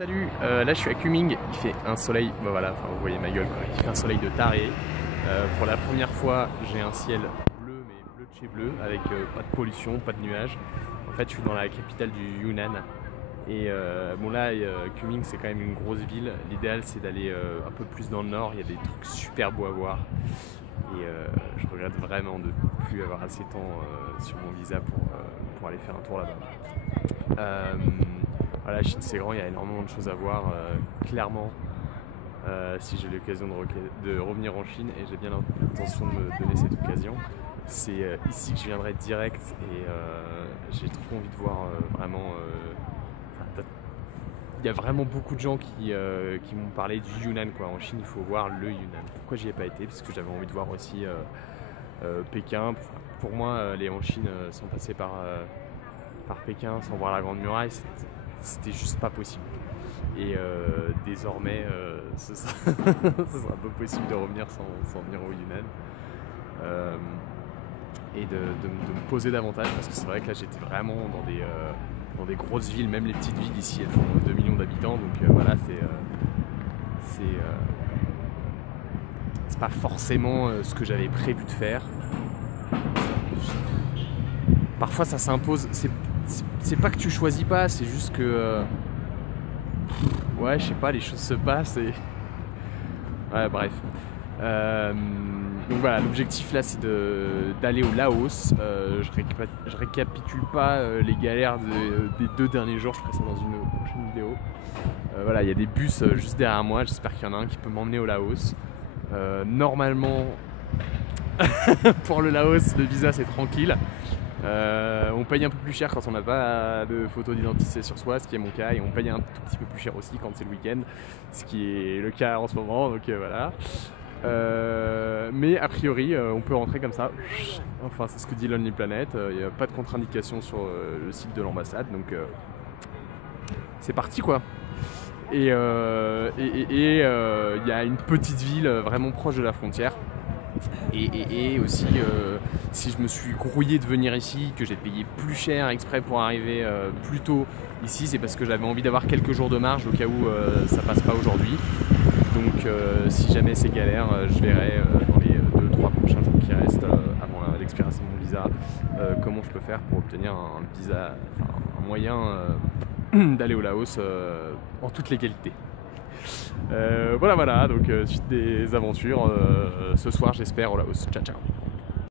Salut, là je suis à Kunming, il fait un soleil, bah voilà, enfin, vous voyez ma gueule quoi, il fait un soleil de taré. Pour la première fois j'ai un ciel bleu, mais bleu de chez bleu, avec pas de pollution, pas de nuages. En fait je suis dans la capitale du Yunnan. Et bon là, Kunming c'est quand même une grosse ville, l'idéal c'est d'aller un peu plus dans le nord, il y a des trucs super beaux à voir. Et je regrette vraiment de ne plus avoir assez de temps sur mon visa pour aller faire un tour là-bas. Voilà, Chine c'est grand, il y a énormément de choses à voir, clairement. Si j'ai l'occasion de revenir en Chine, et j'ai bien l'intention de me donner cette occasion, c'est ici que je viendrai direct, et j'ai trop envie de voir vraiment. Il y a vraiment beaucoup de gens qui m'ont parlé du Yunnan quoi. En Chine il faut voir le Yunnan. Pourquoi j'y ai pas été? Parce que j'avais envie de voir aussi Pékin. Pour moi aller en Chine sans passer par Pékin, sans voir la Grande Muraille, c'était juste pas possible. Et désormais ce sera pas possible de revenir sans venir au Yunnan. Et de me poser davantage, parce que c'est vrai que là j'étais vraiment dans des grosses villes, même les petites villes ici elles font 2 millions d'habitants, donc voilà, c'est pas forcément ce que j'avais prévu de faire. Parfois ça s'impose, c'est pas que tu choisis pas, c'est juste que ouais, je sais pas, les choses se passent et ouais, bref. Donc voilà, l'objectif là c'est d'aller au Laos. Je récapitule pas les galères des 2 derniers jours, je ferai ça dans une prochaine vidéo. Voilà, il y a des bus juste derrière moi, j'espère qu'il y en a un qui peut m'emmener au Laos. Normalement, pour le Laos, le visa c'est tranquille. On paye un peu plus cher quand on n'a pas de photo d'identité sur soi, ce qui est mon cas, et on paye un tout petit peu plus cher aussi quand c'est le week-end, ce qui est le cas en ce moment, donc voilà. Mais a priori on peut rentrer comme ça, enfin c'est ce que dit Lonely Planet, il n'y a pas de contre-indication sur le site de l'ambassade, donc c'est parti quoi. Et il y a une petite ville vraiment proche de la frontière. Et aussi, si je me suis grouillé de venir ici, que j'ai payé plus cher exprès pour arriver plus tôt ici, c'est parce que j'avais envie d'avoir quelques jours de marge au cas où ça passe pas aujourd'hui. Donc si jamais c'est galère, je verrai dans les 2-3 prochains jours qui restent avant l'expiration de mon visa, comment je peux faire pour obtenir un visa, enfin un moyen d'aller au Laos en toute légalité. Voilà, donc suite des aventures ce soir j'espère au Laos. Ciao ciao.